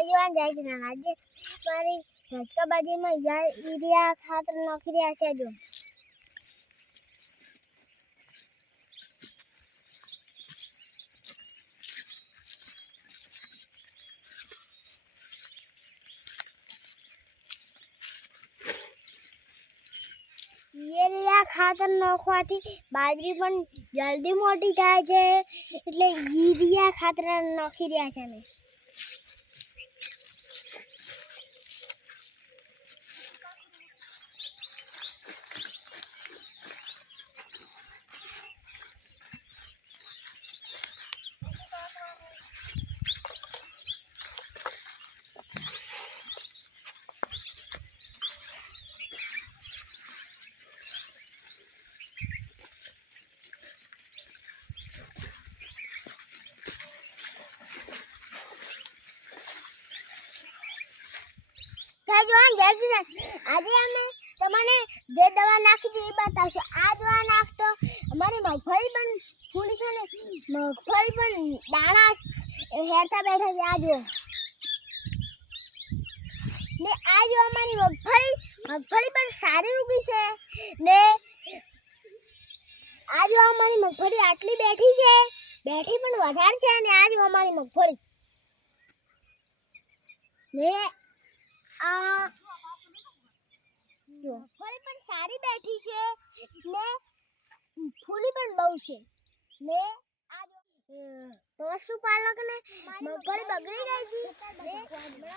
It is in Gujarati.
જવાન જાય છે આજે મારી રચકાબાજીમાં યુરિયા ખાતર નાખી રહ્યા છે જો યુરિયા ખાતર નાખવાથી બાજરી પણ જલ્દી મોટી થાય છે એટલે યુરિયા ખાતર નાખી રહ્યા છે અમે આજે અમે તમને જે દવા નાખી હતી એ બતાવશું આ દવા નાખતો અમારી મગફળી પણ ફૂલી છે ને મગફળી પણ દાણા હેરતા બેઠા છે આ જો ને આ જો અમારી મગફળી પણ સારી ઉગી છે ને આ જો અમારી મગફળી આટલી બેઠી પણ વધારે છે અને આ જો અમારી મગફળી ને આ મગફળી પણ સારી બેઠી છે ને ફૂલી પણ બહુ છે ને આ પશુપાલકને મગફળી બગડી ગઈ હતી ને